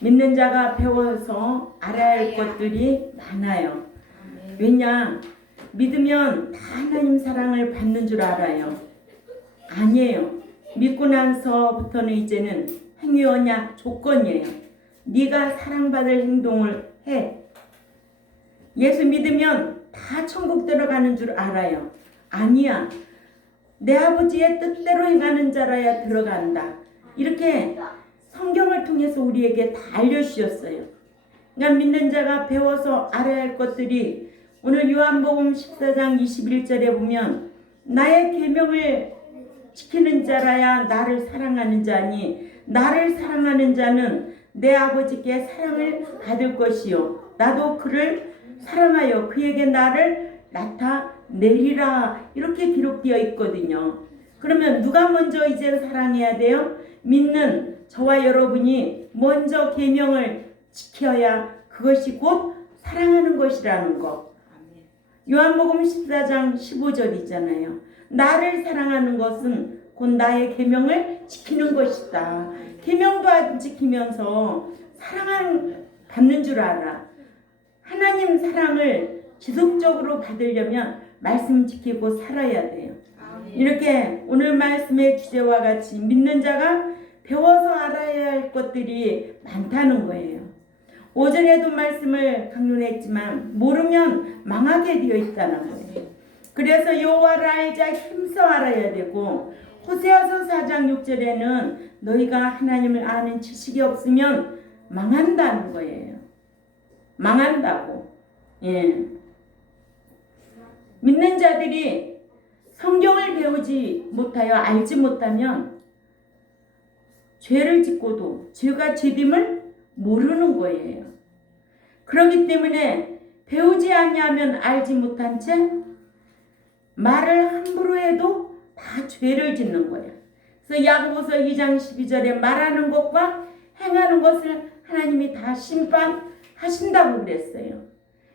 믿는 자가 배워서 알아야 할 것들이 많아요. 왜냐? 믿으면 다 하나님 사랑을 받는 줄 알아요. 아니에요. 믿고 나서부터는 이제는 행위 언약 조건이에요. 네가 사랑받을 행동을 해. 예수 믿으면 다 천국 들어가는 줄 알아요. 아니야. 내 아버지의 뜻대로 행하는 자라야 들어간다. 이렇게 성경을 통해서 우리에게 다 알려주셨어요. 그러니까 믿는 자가 배워서 알아야 할 것들이 오늘 요한복음 14장 21절에 보면 나의 계명을 지키는 자라야 나를 사랑하는 자니 나를 사랑하는 자는 내 아버지께 사랑을 받을 것이요 나도 그를 사랑하여 그에게 나를 나타내리라 이렇게 기록되어 있거든요. 그러면 누가 먼저 이제 사랑해야 돼요? 믿는 저와 여러분이 먼저 계명을 지켜야 그것이 곧 사랑하는 것이라는 것. 요한복음 14장 15절 있잖아요. 나를 사랑하는 것은 곧 나의 계명을 지키는 것이다. 계명도 안 지키면서 사랑을 받는 줄 알아. 하나님 사랑을 지속적으로 받으려면 말씀 지키고 살아야 돼요. 이렇게 오늘 말씀의 주제와 같이 믿는 자가 배워서 알아야 할 것들이 많다는 거예요. 오전에도 말씀을 강론했지만 모르면 망하게 되어 있다는 거예요. 그래서 여호와를 알자 힘써 알아야 되고 호세아서 4장 6절에는 너희가 하나님을 아는 지식이 없으면 망한다는 거예요. 망한다고. 예. 믿는 자들이 성경을 배우지 못하여 알지 못하면 죄를 짓고도 죄가 죄됨을 모르는 거예요. 그렇기 때문에 배우지 아니하면 알지 못한 채 말을 함부로 해도 다 죄를 짓는 거예요. 그래서 야고보서 2장 12절에 말하는 것과 행하는 것을 하나님이 다 심판하신다고 그랬어요.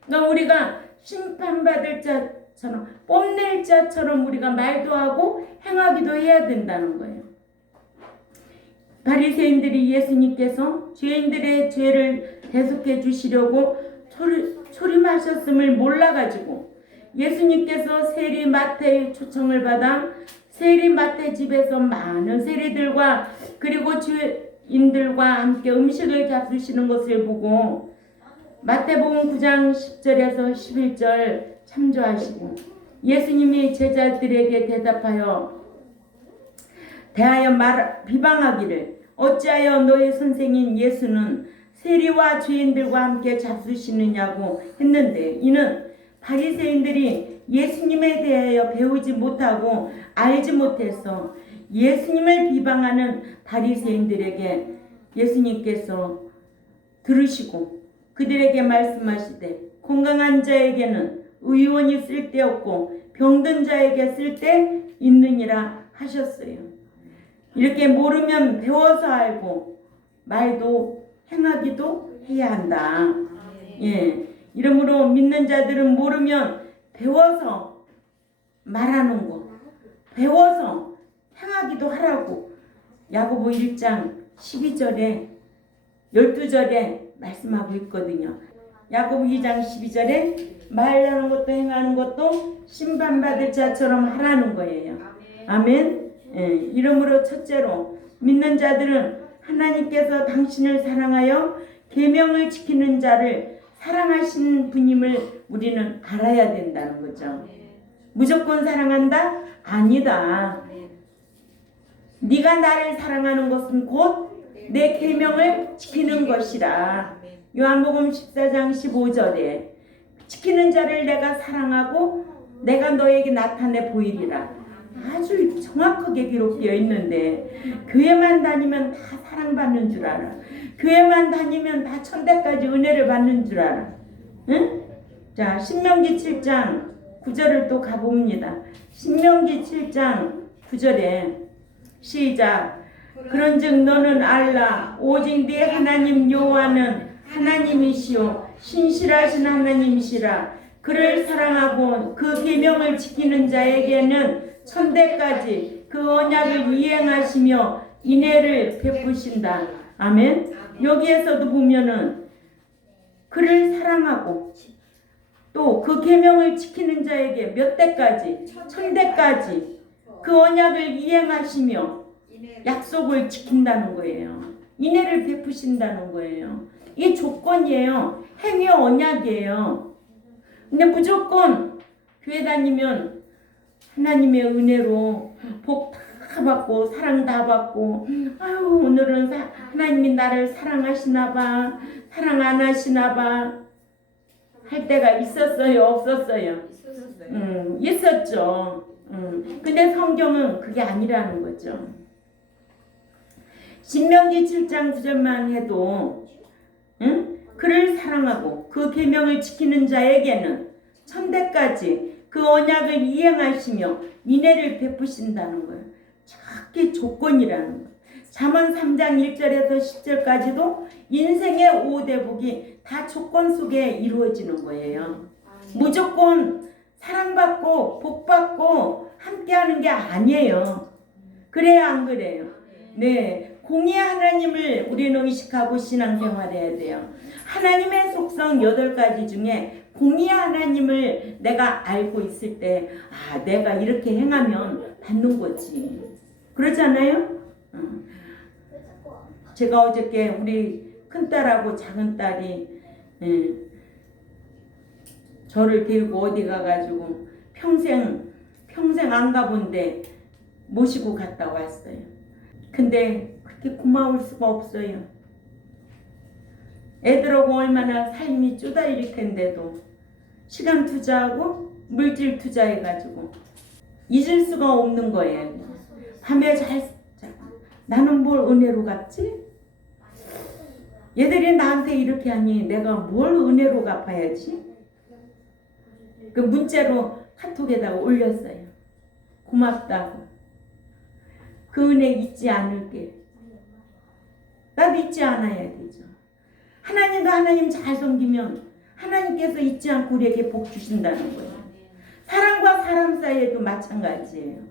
그러니까 우리가 심판받을 자처럼 뽐낼 자처럼 우리가 말도 하고 행하기도 해야 된다는 거예요. 바리새인들이 예수님께서 죄인들의 죄를 대속해 주시려고 초림하셨음을 몰라가지고 예수님께서 세리 마태의 초청을 받아 세리 마태 집에서 많은 세리들과 그리고 죄인들과 함께 음식을 잡수시는 것을 보고 마태복음 9장 10절에서 11절 참조하시고 예수님이 제자들에게 대하여 비방하기를 어찌하여 너의 선생인 예수는 세리와 죄인들과 함께 잡수시느냐고 했는데 이는 바리새인들이 예수님에 대하여 배우지 못하고 알지 못해서 예수님을 비방하는 바리새인들에게 예수님께서 들으시고 그들에게 말씀하시되 건강한 자에게는 의원이 쓸데없고 병든 자에게 쓸데 있느니라 하셨어요. 이렇게 모르면 배워서 알고 말도 행하기도 해야 한다. 예. 이러므로 믿는 자들은 모르면 배워서 말하는 것, 배워서 행하기도 하라고 야고보 1장 12절에 12절에 말씀하고 있거든요. 야고보 2장 12절에 말하는 것도 행하는 것도 심판받을 자처럼 하라는 거예요. 아멘. 예, 이러므로 첫째로 믿는 자들은 하나님께서 당신을 사랑하여 계명을 지키는 자를 사랑하시는 분임을 우리는 알아야 된다는 거죠. 무조건 사랑한다? 아니다. 네가 나를 사랑하는 것은 곧 내 계명을 지키는 것이라. 요한복음 14장 15절에 지키는 자를 내가 사랑하고 내가 너에게 나타내 보이리라. 아주 정확하게 기록되어 있는데 교회만 다니면 다 사랑받는 줄 알아. 교회만 다니면 다 천대까지 은혜를 받는 줄 알아. 응? 자, 신명기 7장 9절을 또 가봅니다. 신명기 7장 9절에 시작. 그런즉 너는 알라 오직 네 하나님 여호와는 하나님이시요 신실하신 하나님이시라. 그를 사랑하고 그 계명을 지키는 자에게는 천대까지 그 언약을 이행하시며 인애를 베푸신다. 아멘. 여기에서도 보면은 그를 사랑하고 또 그 계명을 지키는 자에게 몇 대까지? 1000대까지 그 언약을 이행하시며 약속을 지킨다는 거예요. 인애를 베푸신다는 거예요. 이게 조건이에요. 행위 언약이에요. 근데 무조건 교회 다니면 하나님의 은혜로 복 다 받고 사랑 다 받고 아유 오늘은 하나님이 나를 사랑하시나 봐, 사랑 안 하시나 봐 할 때가 있었어요, 없었어요? 있었죠. 근데 성경은 그게 아니라는 거죠. 신명기 7장 9절만 해도 그를 사랑하고 그 계명을 지키는 자에게는 1000대까지 그 언약을 이행하시며 인애를 베푸신다는 거예요. 그게 조건이라는 거예요. 잠언 3장 1절에서 10절까지도 인생의 5대복이 다 조건 속에 이루어지는 거예요. 무조건 사랑받고 복받고 함께하는 게 아니에요. 그래야 안 그래요? 네, 공의 하나님을 우리는 의식하고 신앙생활해야 돼요. 하나님의 속성 8가지 중에 공의 하나님을 내가 알고 있을 때 내가 이렇게 행하면 받는 거지. 그러잖아요? 제가 어저께 우리 큰딸하고 작은딸이 저를 데리고 어디 가가지고 평생 안 가본데 모시고 갔다 왔어요. 근데 그렇게 고마울 수가 없어요. 애들하고 얼마나 삶이 쪼달릴 텐데도 시간 투자하고 물질 투자해가지고 잊을 수가 없는 거예요. 밤에 잘 자고 나는 뭘 은혜로 갚지? 얘들이 나한테 이렇게 하니 내가 뭘 은혜로 갚아야지? 그 문자로 카톡에다가 올렸어요. 고맙다고. 그 은혜 잊지 않을게. 나도 잊지 않아야 되죠. 하나님도 하나님 잘 섬기면 하나님께서 잊지 않고 우리에게 복 주신다는 거예요. 사람과 사람 사이에도 마찬가지예요.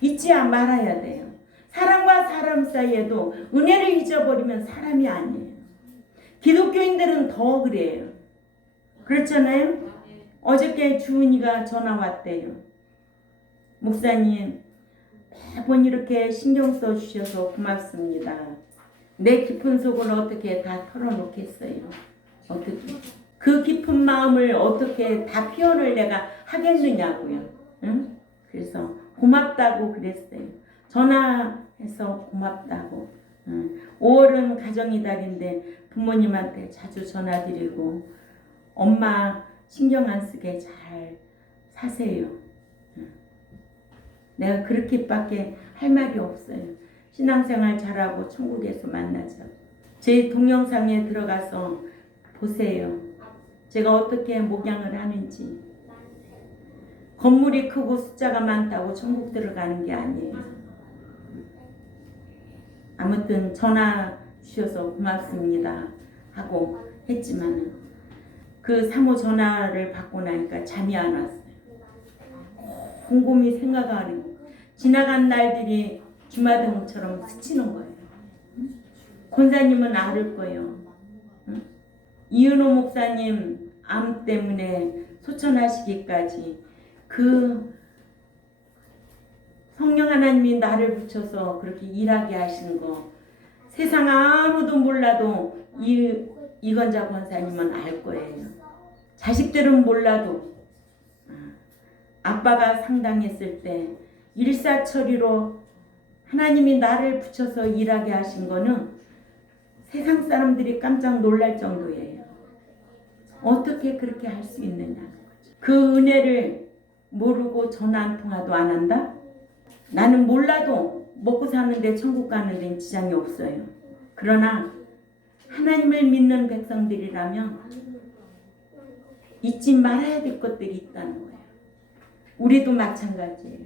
잊지 말아야 돼요. 사람과 사람 사이에도 은혜를 잊어버리면 사람이 아니에요. 기독교인들은 더 그래요. 그렇잖아요? 어저께 주은이가 전화 왔대요. 목사님, 매번 이렇게 신경 써주셔서 고맙습니다. 내 깊은 속을 어떻게 다 털어놓겠어요? 어떻게? 그 깊은 마음을 어떻게 다 표현을 내가 하겠느냐고요. 응? 그래서 고맙다고 그랬어요. 전화해서 고맙다고. 5월은 가정의 달인데 부모님한테 자주 전화드리고 엄마 신경 안 쓰게 잘 사세요. 내가 그렇게밖에 할 말이 없어요. 신앙생활 잘하고 천국에서 만나자고. 제 동영상에 들어가서 보세요. 제가 어떻게 목양을 하는지. 건물이 크고 숫자가 많다고 천국 들어가는 게 아니에요. 아무튼 전화 주셔서 고맙습니다 하고 했지만 그 사모 전화를 받고 나니까 잠이 안 왔어요. 곰곰이 생각하는 지나간 날들이 주마등처럼 스치는 거예요. 권사님은 알을 거예요. 이은호 목사님 암 때문에 소천하시기까지 그 성령 하나님이 나를 붙여서 그렇게 일하게 하시는 거 세상 아무도 몰라도 이건자 권사님은 알 거예요. 자식들은 몰라도 아빠가 상당했을 때 일사천리로 하나님이 나를 붙여서 일하게 하신 거는 세상 사람들이 깜짝 놀랄 정도예요. 어떻게 그렇게 할 수 있느냐. 그 은혜를 모르고 전화 한 통화도 안 한다? 나는 몰라도 먹고 사는데 천국 가는 데는 지장이 없어요. 그러나 하나님을 믿는 백성들이라면 잊지 말아야 될 것들이 있다는 거예요. 우리도 마찬가지예요.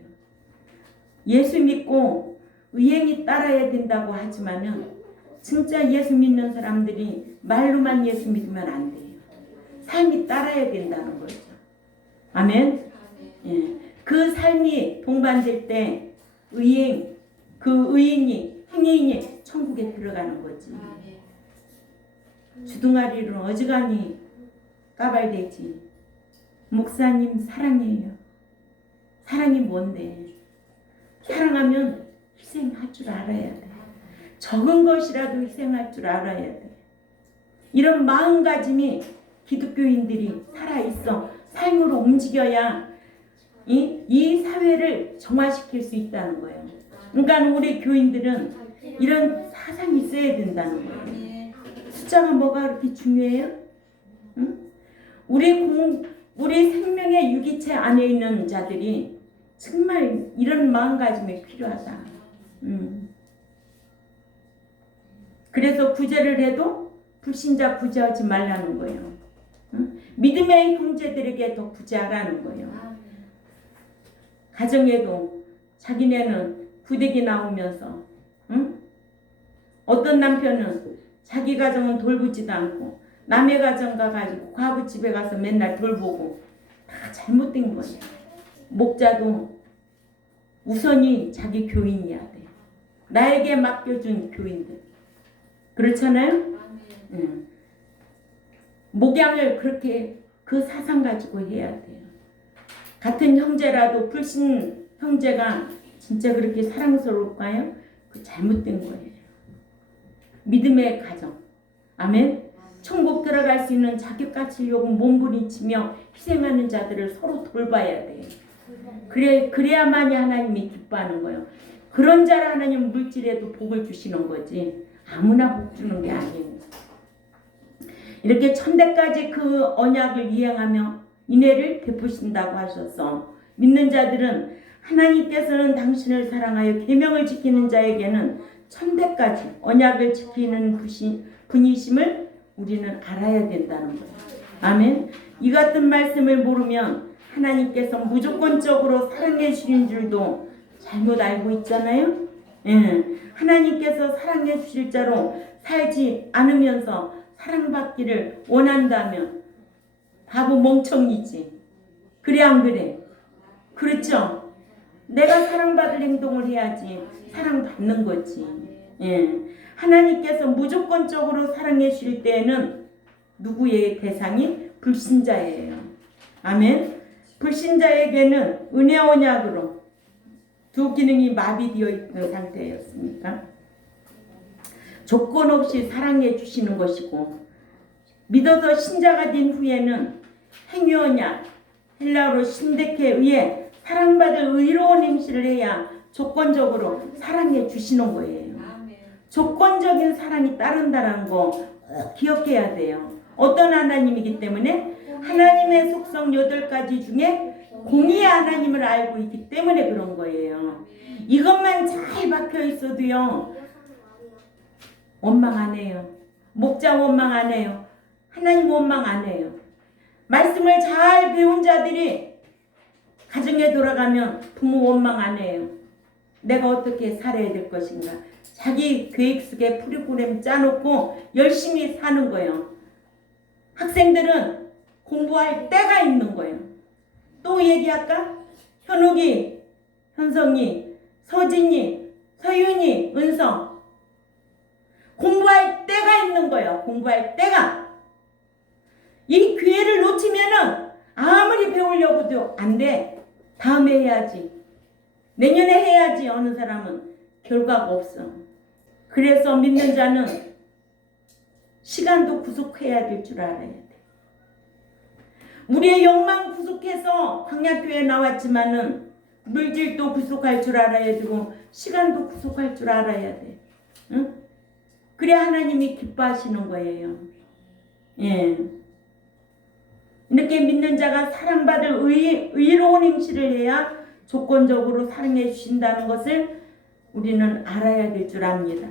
예수 믿고 의행이 따라야 된다고 하지만은 진짜 예수 믿는 사람들이 말로만 예수 믿으면 안 돼요. 삶이 따라야 된다는 거죠. 아멘. 예. 그 삶이 동반될 때 의행, 그 의인이 행인이 천국에 들어가는 거지. 주둥아리로 어지간히 까발되지. 목사님 사랑해요. 사랑이 뭔데? 사랑하면 희생할 줄 알아야 돼. 적은 것이라도 희생할 줄 알아야 돼. 이런 마음가짐이 기독교인들이 살아있어 삶으로 움직여야 이 사회를 정화시킬 수 있다는 거예요. 그러니까 우리 교인들은 이런 사상이 있어야 된다는 거예요. 숫자가 뭐가 그렇게 중요해요? 응? 우리 생명의 유기체 안에 있는 자들이 정말 이런 마음가짐이 필요하다. 그래서 구제를 해도 불신자 구제하지 말라는 거예요. 믿음의 형제들에게 더 구제하라는 거예요. 가정에도 자기네는 구대기 나오면서 어떤 남편은 자기 가정은 돌보지도 않고 남의 가정 가가지고 과부 집에 가서 맨날 돌보고 다 잘못된 거예요. 목자도 우선이 자기 교인이어야 돼. 나에게 맡겨준 교인들. 그렇잖아요? 목양을 그렇게 그 사상 가지고 해야 돼요. 같은 형제라도 불신 형제가 진짜 그렇게 사랑스러울까요? 그 잘못된 거예요. 믿음의 가정. 아멘. 천국 들어갈 수 있는 자격 가치려고 몸부림치며 희생하는 자들을 서로 돌봐야 돼요. 그래야만이 하나님이 기뻐하는 거예요. 그런 자를 하나님 물질에도 복을 주시는 거지 아무나 복 주는 게 아니에요. 이렇게 천대까지 그 언약을 이행하며 인애를 베푸신다고 하셔서 믿는 자들은 하나님께서는 당신을 사랑하여 계명을 지키는 자에게는 천대까지 언약을 지키는 분이심을 우리는 알아야 된다는 거예요. 아멘. 이 같은 말씀을 모르면 하나님께서 무조건적으로 사랑해 주신 줄도 잘못 알고 있잖아요. 하나님께서 사랑해 주실 자로 살지 않으면서 사랑받기를 원한다면 바보 멍청이지. 그래 안 그래? 그렇죠? 내가 사랑받을 행동을 해야지 사랑받는 거지. 하나님께서 무조건적으로 사랑해 주실 때에는 누구의 대상이? 불신자예요. 아멘. 불신자에게는 은혜 언약으로 두 기능이 마비되어 있는 상태였으니까 조건 없이 사랑해 주시는 것이고, 믿어서 신자가 된 후에는 행위 언약, 헬라어로 신데케에 의해 사랑받을 의로운 행실을 해야 조건적으로 사랑해 주시는 거예요. 조건적인 사랑이 따른다는 거 꼭 기억해야 돼요. 어떤 하나님이기 때문에 하나님의 속성 8가지 중에 공의의 하나님을 알고 있기 때문에 그런 거예요. 이것만 잘 박혀 있어도요 원망 안 해요. 목자 원망 안 해요. 하나님 원망 안 해요. 말씀을 잘 배운 자들이 가정에 돌아가면 부모 원망 안 해요. 내가 어떻게 살아야 될 것인가. 자기 계획 속에 프로그램 짜놓고 열심히 사는 거예요. 학생들은 공부할 때가 있는 거예요. 또 얘기할까? 현욱이, 현성이, 서진이, 서윤이, 은성. 공부할 때가 있는 거예요. 공부할 때가. 이 기회를 놓치면은 아무리 배우려고도 안 돼. 다음에 해야지. 내년에 해야지. 어느 사람은 결과가 없어. 그래서 믿는 자는 시간도 구속해야 될 줄 알아야 돼. 우리의 욕망 구속해서 광야교회에 나왔지만은 물질도 구속할 줄 알아야 되고 시간도 구속할 줄 알아야 돼. 응? 그래 하나님이 기뻐하시는 거예요. 이렇게 믿는 자가 사랑받을 의로운 행실을 해야 조건적으로 사랑해 주신다는 것을 우리는 알아야 될 줄 압니다.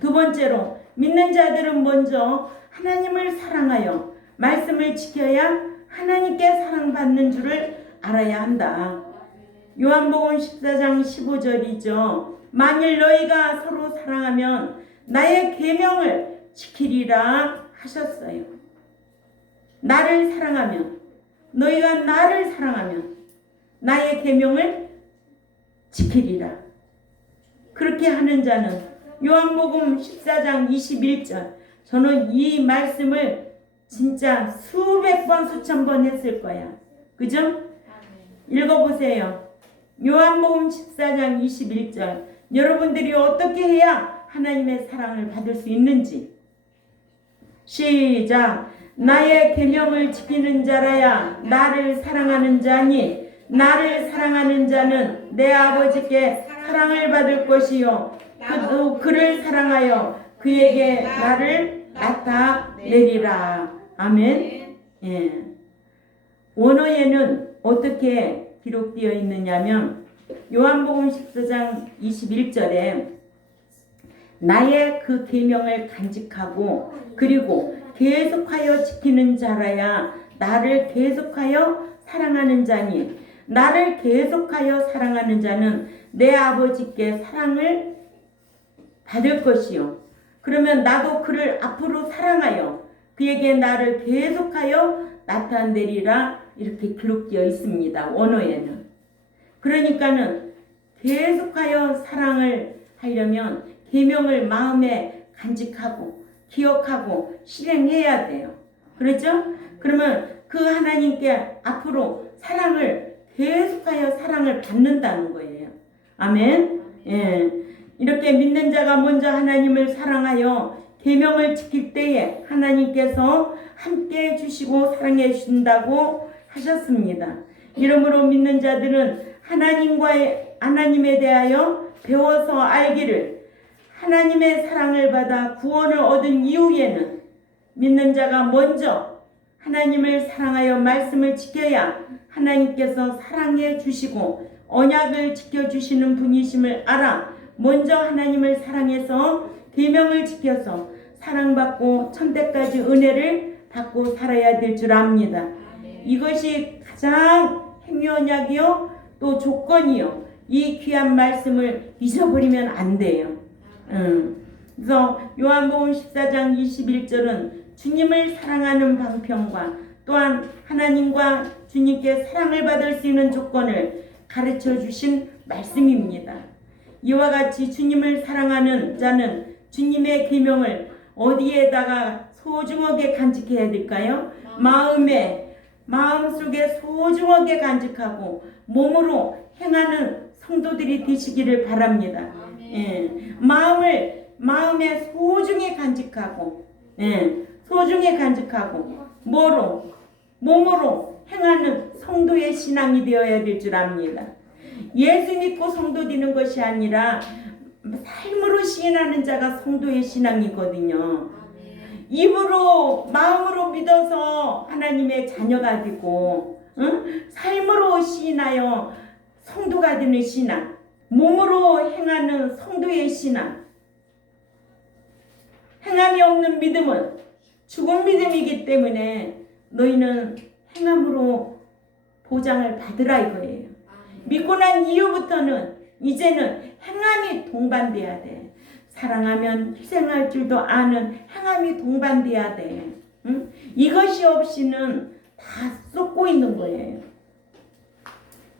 두 번째로 믿는 자들은 먼저 하나님을 사랑하여 말씀을 지켜야 하나님께 사랑받는 줄을 알아야 한다. 요한복음 14장 15절이죠. 만일 너희가 서로 사랑하면 나의 계명을 지키리라 하셨어요. 나를 사랑하면, 너희가 나를 사랑하면 나의 계명을 지키리라. 그렇게 하는 자는 요한복음 14장 21절. 저는 이 말씀을 진짜 수백 번 수천 번 했을 거야. 그죠? 읽어보세요. 요한복음 14장 21절. 여러분들이 어떻게 해야 하나님의 사랑을 받을 수 있는지. 시작. 나의 계명을 지키는 자라야 나를 사랑하는 자니 나를 사랑하는 자는 내 아버지께 사랑을 받을 것이요 그도 그를 사랑하여 그에게 나를 나타내리라. 아멘. 예. 원어에는 어떻게 기록되어 있느냐면 요한복음 14장 21절에 나의 그 계명을 간직하고 그리고 계속하여 지키는 자라야 나를 계속하여 사랑하는 자니 나를 계속하여 사랑하는 자는 내 아버지께 사랑을 받을 것이요. 그러면 나도 그를 앞으로 사랑하여 그에게 나를 계속하여 나타내리라. 이렇게 기록되어 있습니다. 원어에는. 그러니까는 계속하여 사랑을 하려면 계명을 마음에 간직하고 기억하고 실행해야 돼요. 그렇죠? 그러면 그 하나님께 앞으로 사랑을 계속하여 사랑을 받는다는 거예요. 아멘. 예. 이렇게 믿는 자가 먼저 하나님을 사랑하여 계명을 지킬 때에 하나님께서 함께 해주시고 사랑해 주신다고 하셨습니다. 이러므로 믿는 자들은 하나님에 대하여 배워서 알기를 하나님의 사랑을 받아 구원을 얻은 이후에는 믿는 자가 먼저 하나님을 사랑하여 말씀을 지켜야 하나님께서 사랑해 주시고 언약을 지켜주시는 분이심을 알아 먼저 하나님을 사랑해서 계명을 지켜서 사랑받고 천대까지 은혜를 받고 살아야 될 줄 압니다. 이것이 가장 행위언약이요 또 조건이요. 이 귀한 말씀을 잊어버리면 안 돼요. 그래서 요한복음 14장 21절은 주님을 사랑하는 방편과 또한 하나님과 주님께 사랑을 받을 수 있는 조건을 가르쳐 주신 말씀입니다. 이와 같이 주님을 사랑하는 자는 주님의 계명을 어디에다가 소중하게 간직해야 될까요? 마음속에 소중하게 간직하고 몸으로 행하는 성도들이 되시기를 바랍니다. 예, 마음에 소중히 간직하고, 소중히 간직하고, 몸으로 행하는 성도의 신앙이 되어야 될 줄 압니다. 예수 믿고 성도 되는 것이 아니라 삶으로 시인하는 자가 성도의 신앙이거든요. 입으로 마음으로 믿어서 하나님의 자녀가 되고 삶으로 시인하여 성도가 되는 신앙, 몸으로 행하는 성도의 신앙. 행함이 없는 믿음은 죽은 믿음이기 때문에 너희는 행함으로 보장을 받으라 이거예요. 믿고 난 이후부터는 이제는 행함이 동반돼야 돼. 사랑하면 희생할 줄도 아는 행함이 동반돼야 돼. 이것이 없이는 다 쏟고 있는 거예요.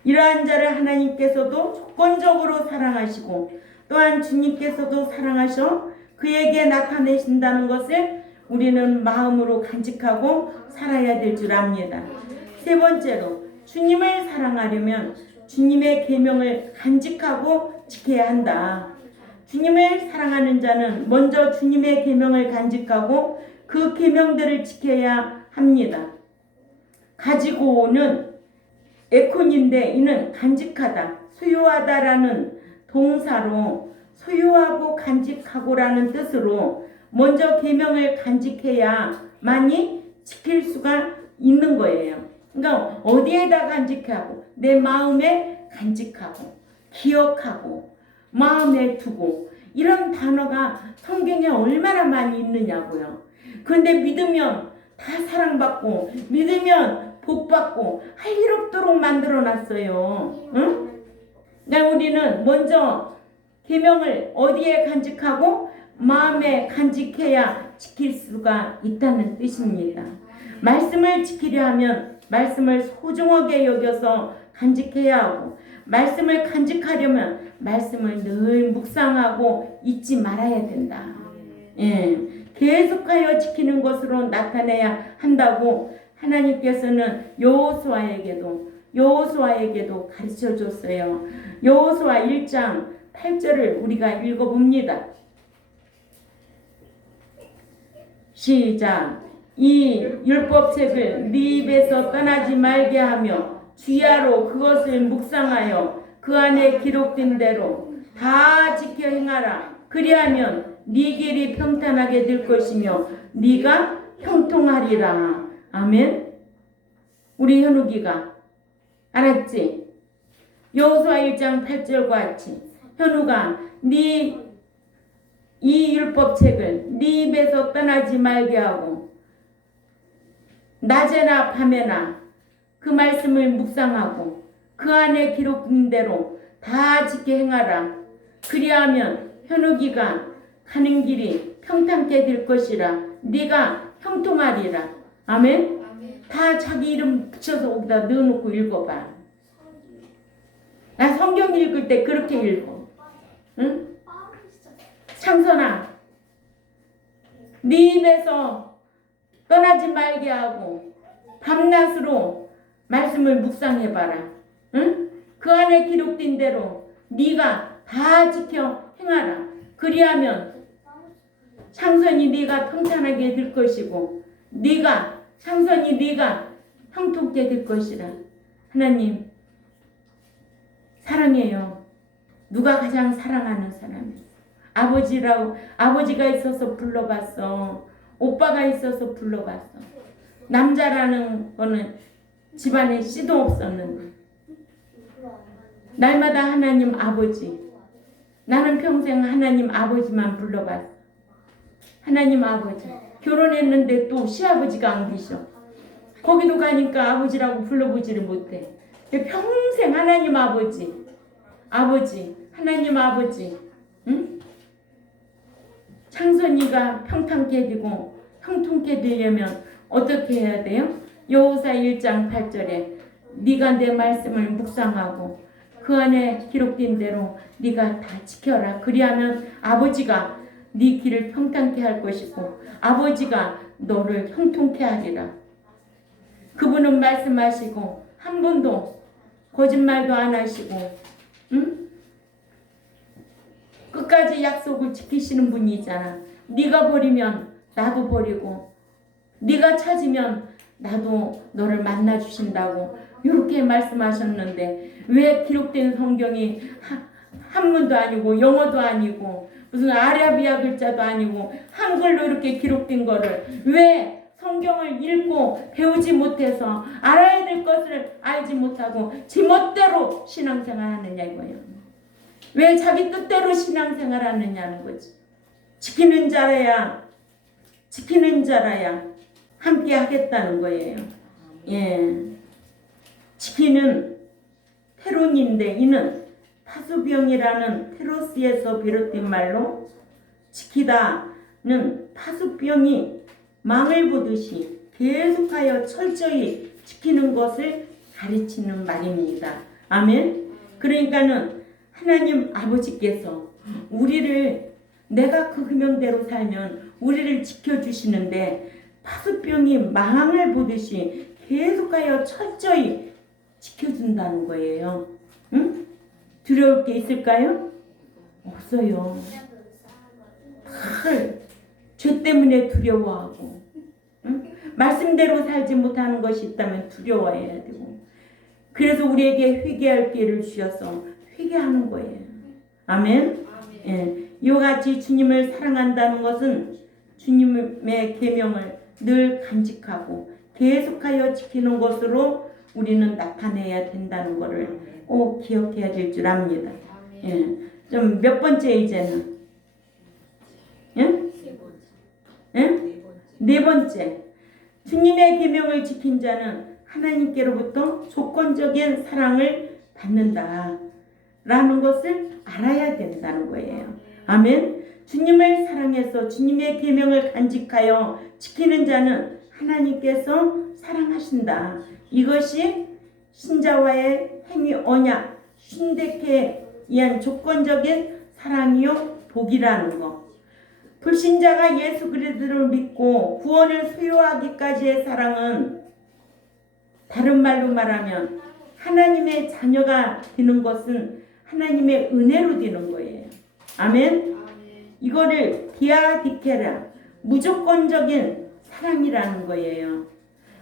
이러한 자를 하나님께서도 조건적으로 사랑하시고 또한 주님께서도 사랑하셔 그에게 나타내신다는 것을 우리는 마음으로 간직하고 살아야 될 줄 압니다. 세 번째로 주님을 사랑하려면 주님의 계명을 간직하고 지켜야 한다. 주님을 사랑하는 자는 먼저 주님의 계명을 간직하고 그 계명들을 지켜야 합니다. 가지고는 에콘인데 이는 간직하다, 소유하다라는 동사로 소유하고 간직하고라는 뜻으로 먼저 계명을 간직해야만이 지킬 수가 있는 거예요. 그러니까 어디에다 간직하고 내 마음에 간직하고 기억하고 마음에 두고 이런 단어가 성경에 얼마나 많이 있느냐고요. 그런데 믿으면 다 사랑받고 믿으면 복받고 할 일 없도록 만들어놨어요. 응? 그러니까 우리는 먼저 계명을 어디에 간직하고 마음에 간직해야 지킬 수가 있다는 뜻입니다. 말씀을 지키려 하면 말씀을 소중하게 여겨서 간직해야 하고 말씀을 간직하려면 말씀을 늘 묵상하고 잊지 말아야 된다. 예, 계속하여 지키는 것으로 나타내야 한다고 하나님께서는 여호수아에게도 가르쳐 줬어요. 여호수아 1장 8절을 우리가 읽어봅니다. 시작. 이 율법책을 네 입에서 떠나지 말게 하며 주야로 그것을 묵상하여 그 안에 기록된 대로 다 지켜 행하라. 그리하면 네 길이 평탄하게 될 것이며 네가 형통하리라. 아멘. 우리 현욱이가 알았지? 여호수아 1장 8절과 같이 현우가 네 이 율법책을 네 입에서 떠나지 말게 하고 낮에나 밤에나 그 말씀을 묵상하고 그 안에 기록된 대로 다 지켜 행하라. 그리하면 현욱이가 가는 길이 평탄케 될 것이라. 네가 형통하리라. 아멘. 다 자기 이름 붙여서 거기다 넣어놓고 읽어봐. 나 성경 읽을 때 그렇게 읽어. 응? 창선아, 네 입에서 떠나지 말게 하고 밤낮으로 말씀을 묵상해봐라. 응? 그 안에 기록된 대로 네가 다 지켜 행하라. 그리하면 창선이 네가 평탄하게 될 것이고 창선이 네가 형통케 될 것이라. 하나님 사랑해요. 누가 가장 사랑하는 사람이에요? 아버지가 있어서 불러봤어. 오빠가 있어서 불러봤어. 남자라는 거는 집안에 씨도 없었는데 날마다 하나님 아버지. 나는 평생 하나님 아버지만 불러봤어. 하나님 아버지. 결혼했는데 또 시아버지가 안 계셔. 거기도 가니까 아버지라고 불러보지를 못해. 평생 하나님 아버지, 하나님 아버지. 응? 창선이가 평탄케 되고 형통케 되려면 어떻게 해야 돼요? 여호수아 1장 8절에 네가 내 말씀을 묵상하고 그 안에 기록된 대로 네가 다 지켜라. 그리하면 아버지가 네 길을 평탄케 할 것이고 아버지가 너를 형통케 하리라. 그분은 말씀하시고 한 번도 거짓말도 안 하시고 응? 끝까지 약속을 지키시는 분이잖아. 네가 버리면 나도 버리고 네가 찾으면 나도 너를 만나 주신다고 이렇게 말씀하셨는데 왜 기록된 성경이 한문도 아니고 영어도 아니고 무슨 아라비아 글자도 아니고 한글로 이렇게 기록된 거를 왜 성경을 읽고 배우지 못해서 알아야 될 것을 알지 못하고 지 멋대로 신앙생활 하느냐 이거예요. 왜 자기 뜻대로 신앙생활 하느냐는 거지. 지키는 자라야 함께 하겠다는 거예요. 예. 지키는 테론인데 이는 파수병이라는 테로스에서 비롯된 말로 지키다는 파수병이 망을 보듯이 계속하여 철저히 지키는 것을 가르치는 말입니다. 아멘. 그러니까는 하나님 아버지께서 우리를 내가 그 금명대로 살면 우리를 지켜주시는데 파수병이 망을 보듯이 계속하여 철저히 지켜준다는 거예요. 응? 두려울 게 있을까요? 없어요. 죄 때문에 두려워하고 응? 말씀대로 살지 못하는 것이 있다면 두려워해야 되고 그래서 우리에게 회개할 기회를 주셔서 회개하는 거예요. 아멘. 예. 이와 같이 주님을 사랑한다는 것은 주님의 계명을 늘 간직하고 계속하여 지키는 것으로 우리는 나타내야 된다는 것을 꼭 기억해야 될 줄 압니다. 예. 좀 몇 번째 이제는? 예? 예? 네 번째. 주님의 계명을 지킨 자는 하나님께로부터 조건적인 사랑을 받는다. 라는 것을 알아야 된다는 거예요. 아멘. 주님을 사랑해서 주님의 계명을 간직하여 지키는 자는 하나님께서 사랑하신다. 이것이 신자와의 행위 언약 신대케 위한 조건적인 사랑이요 복이라는 거. 불신자가 예수 그리스도를 믿고 구원을 소유하기까지의 사랑은 다른 말로 말하면 하나님의 자녀가 되는 것은 하나님의 은혜로 되는 거예요. 아멘. 이거를 디아디케라 무조건적인 사랑이라는 거예요.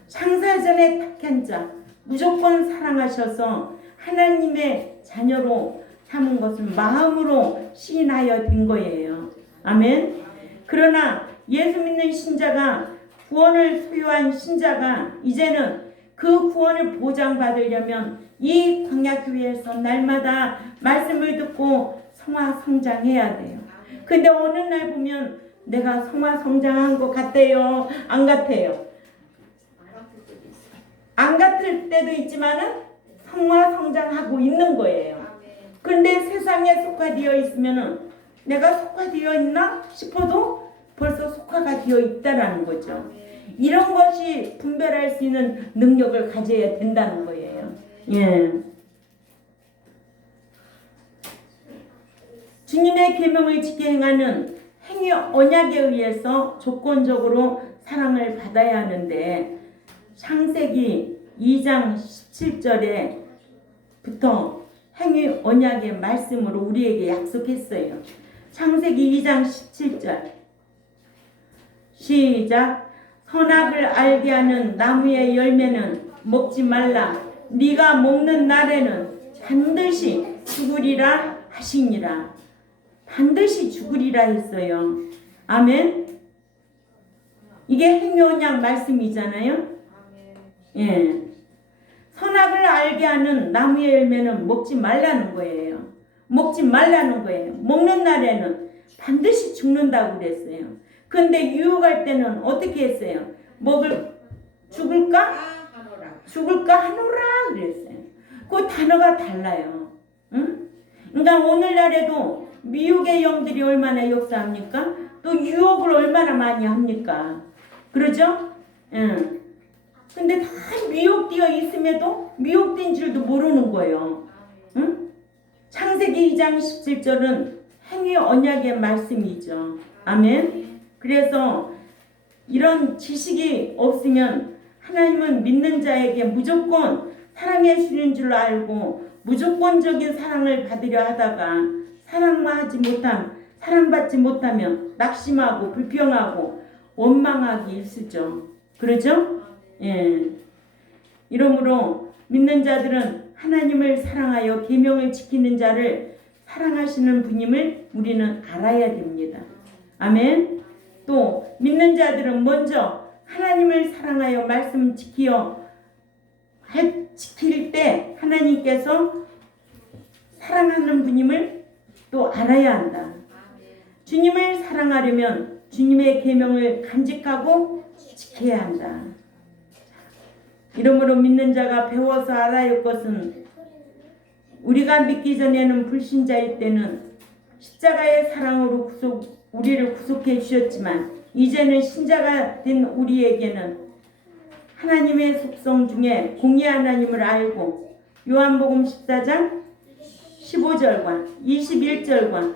창세전에 택한 자 무조건 사랑하셔서 하나님의 자녀로 삼은 것은 마음으로 시인하여 된 거예요. 아멘. 그러나 예수 믿는 신자가 구원을 소유한 신자가 이제는 그 구원을 보장받으려면 이 광야교회에서 날마다 말씀을 듣고 성화 성장해야 돼요. 근데 어느 날 보면 내가 성화 성장한 것 같아요? 안 같아요? 안 같을 때도 있지만은 성화 성장하고 있는 거예요. 근데 세상에 속화되어 있으면은 내가 속화되어 있나 싶어도 벌써 속화가 되어 있다라는 거죠. 이런 것이 분별할 수 있는 능력을 가져야 된다는 거예요. 예. 주님의 계명을 지켜 행하는 행위 언약에 의해서 조건적으로 사랑을 받아야 하는데 창세기 2장 17절에부터 행위 언약의 말씀으로 우리에게 약속했어요. 창세기 2장 17절 시작. 선악을 알게 하는 나무의 열매는 먹지 말라. 네가 먹는 날에는 반드시 죽으리라 하시니라. 반드시 죽으리라 했어요. 아멘. 이게 행위 언약 말씀이잖아요. 예. 선악을 알게 하는 나무의 열매는 먹지 말라는 거예요. 먹지 말라는 거예요. 먹는 날에는 반드시 죽는다고 그랬어요. 근데 유혹할 때는 어떻게 했어요? 죽을까? 죽을까 하노라 그랬어요. 그 단어가 달라요. 응? 그러니까 오늘날에도 미혹의 영들이 얼마나 역사합니까? 또 유혹을 얼마나 많이 합니까? 그러죠? 응. 근데 다 미혹되어 있음에도 미혹된 줄도 모르는 거예요. 응? 창세기 2장 17절은 행위 언약의 말씀이죠. 아멘. 그래서 이런 지식이 없으면 하나님은 믿는 자에게 무조건 사랑해 주는 줄 알고 무조건적인 사랑을 받으려 하다가 사랑받지 못하면 낙심하고 불평하고 원망하기 일쑤죠. 그러죠? 예. 이러므로 믿는 자들은 하나님을 사랑하여 계명을 지키는 자를 사랑하시는 분임을 우리는 알아야 됩니다. 아멘. 또 믿는 자들은 먼저 하나님을 사랑하여 말씀 지킬 때 하나님께서 사랑하는 분임을 또 알아야 한다. 주님을 사랑하려면 주님의 계명을 간직하고 지켜야 한다. 이러므로 믿는 자가 배워서 알아야 할 것은 우리가 믿기 전에는 불신자일 때는 십자가의 사랑으로 우리를 구속해 주셨지만 이제는 신자가 된 우리에게는 하나님의 속성 중에 공의 하나님을 알고 요한복음 14장 15절과 21절과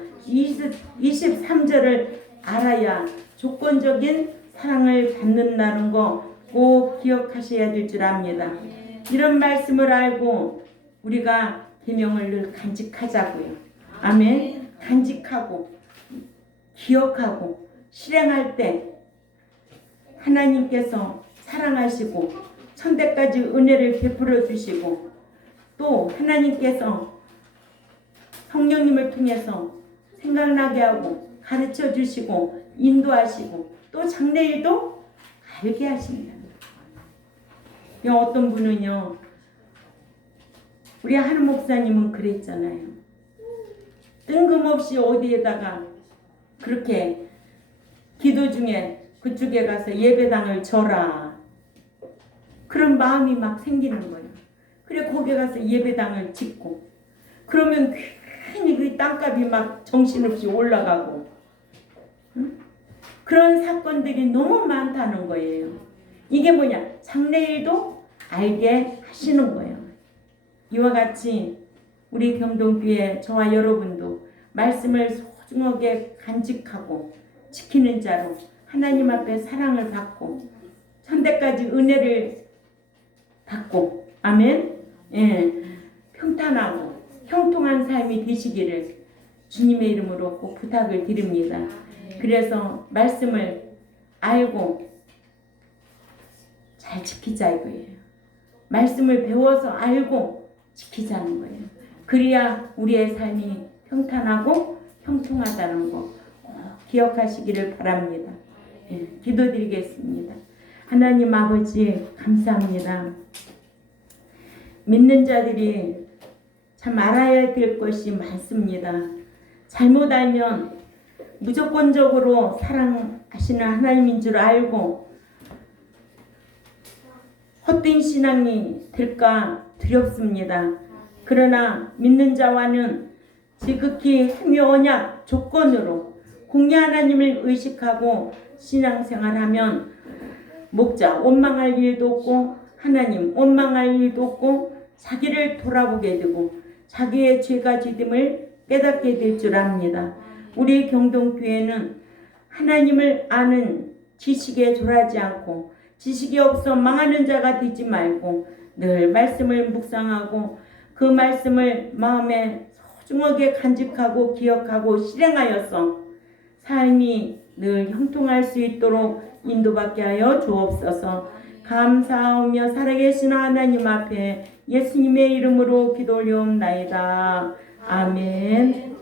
23절을 알아야 조건적인 사랑을 받는다는 거 꼭 기억하셔야 될 줄 압니다. 이런 말씀을 알고 우리가 계명을 늘 간직하자고요. 아멘. 간직하고 기억하고 실행할 때 하나님께서 사랑하시고 천대까지 은혜를 베풀어 주시고 또 하나님께서 성령님을 통해서 생각나게 하고 가르쳐 주시고 인도하시고 또 장래일도 알게 하십니다. 어떤 분은요, 우리 한 목사님은 그랬잖아요. 뜬금없이 어디에다가 그렇게 기도 중에 그쪽에 가서 예배당을 져라. 그런 마음이 막 생기는 거예요. 그래 거기에 가서 예배당을 짓고 그러면 괜히 그 땅값이 막 정신없이 올라가고 응? 그런 사건들이 너무 많다는 거예요. 이게 뭐냐? 장래일도 알게 하시는 거예요. 이와 같이 우리 경동교회 저와 여러분도 말씀을 소중하게 간직하고 지키는 자로 하나님 앞에 사랑을 받고 천대까지 은혜를 받고 아멘. 예, 평탄하고 형통한 삶이 되시기를 주님의 이름으로 꼭 부탁을 드립니다. 그래서 말씀을 알고 잘 지키자 이거예요. 말씀을 배워서 알고 지키자는 거예요. 그래야 우리의 삶이 평탄하고 형통하다는 거 기억하시기를 바랍니다. 예, 기도드리겠습니다. 하나님 아버지 감사합니다. 믿는 자들이 참 알아야 될 것이 많습니다. 잘못 알면 무조건적으로 사랑하시는 하나님인 줄 알고 헛된 신앙이 될까 두렵습니다. 그러나 믿는 자와는 지극히 행위 언약 조건으로 공의 하나님을 의식하고 신앙생활하면 목자 원망할 일도 없고 하나님 원망할 일도 없고 자기를 돌아보게 되고 자기의 죄가 지됨을 깨닫게 될 줄 압니다. 우리 경동교회는 하나님을 아는 지식에 졸하지 않고 지식이 없어 망하는 자가 되지 말고 늘 말씀을 묵상하고 그 말씀을 마음에 소중하게 간직하고 기억하고 실행하여서 삶이 늘 형통할 수 있도록 인도받게 하여 주옵소서. 감사하며 살아계신 하나님 앞에 예수님의 이름으로 기도 올려옵나이다. 아멘.